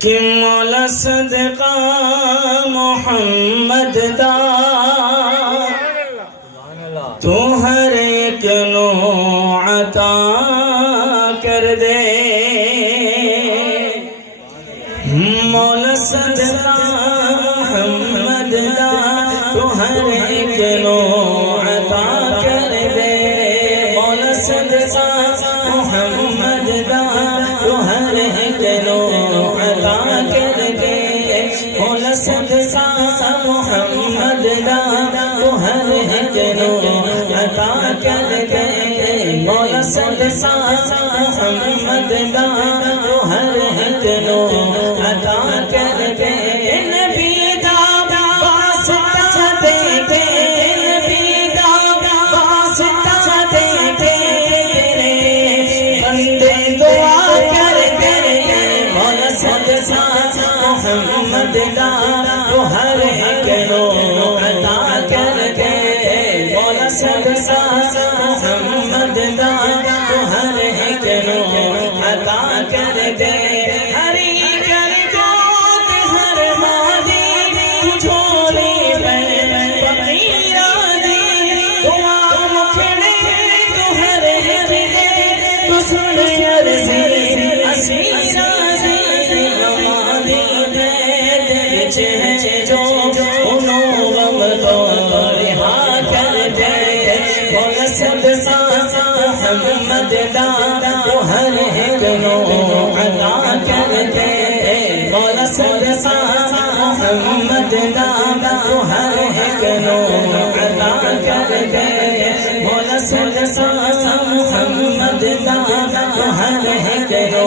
کہ مولا صدقہ محمد دا تو ہر ایک نو عطا کر دے مولا صدقہ محمد دا تو ہر ایک نو عطا کر دے مولا صدقہ محمد دا تو ہر ایک نو عطا کر دے مولا صدقہ محمد دا تو ہر ایک نو عطا کر دے مولا صدقہ محمد دا تو ہر ایک نو عطا کر دے نبی دا واسطہ دے دے نبی دا واسطہ دے دے بندے دعا کر دے مولا صدقہ محمد دا تو ہر ایک نو عطا کر دے مولا صدقہ محمد دا تو ہر ایک نو عطا کر دے ہری کر گود ہر مادی جھولی میں فقیران دی دعا مکھڑے تو ہر ایک دے تو سن عرضی اسیران دی نمادی دے دل چہچے جو انہوں غم تو رہا کر دے مولا صدقہ محمد دا تو ہر ایک نو عطا کر دے مولا صدقہ محمد دا تو ہر ایک نو عطا کر دے مولا صدقہ محمد دا تو ہر ایک نو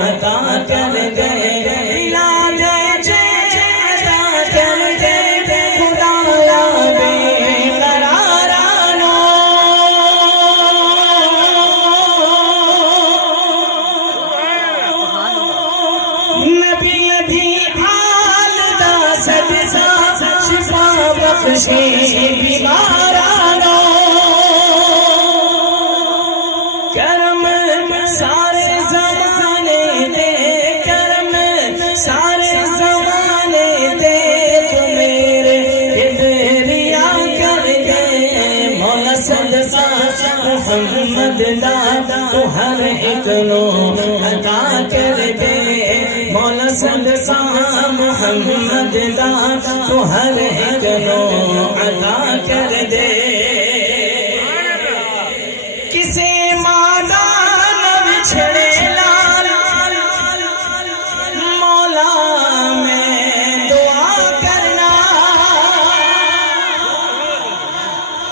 عطا کر دے بیمارانو کرم سارے زمانے دے کرم سارے زمانے دے تو میرے ادریا کر دے مولا صدقہ محمد دا تو ہر ایک نو عطا کر دے مولا صدقہ محمد دا تو ہر ایک نو عطا کر دے کسی مادا نہ بچھڑے لال مولا میں دعا کرنا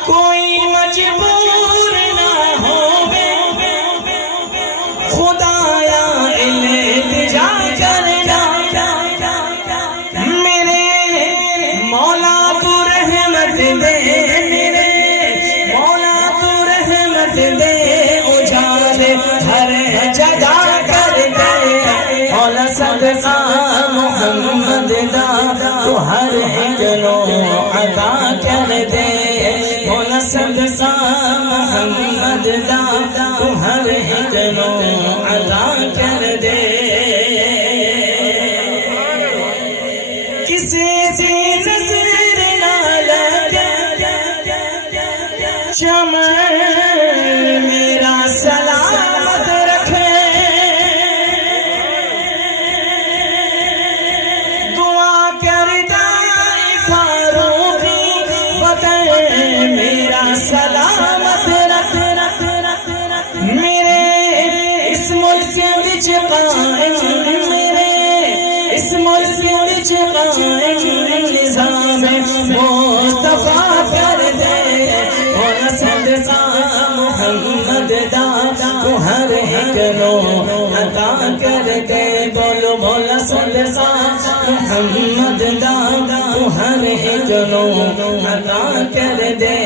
کوئی مجبور نہ ہوگے خدایا التجا کرنا ہر جگہ کر دے مولا صدقہ محمد دا تو ہر ایک نو عطا کر دے مولا صدقہ محمد دا تو ہر ایک نو عطا کر دے کسی سے نظر نہ لگے شمع میرا سلامت رکھے دعا کرتا فاروقی بدن میرا سلامت رکھے میرے اس ملک کے بچ قائم میرے اس ملک کے بچ قائم نظام مصطفیٰ کر دے مولا صدقہ محمد دا تو ہر ایک نو عطا کر دے بولو مولا صدقہ محمد دا تو ہر ایک نو عطا کر دے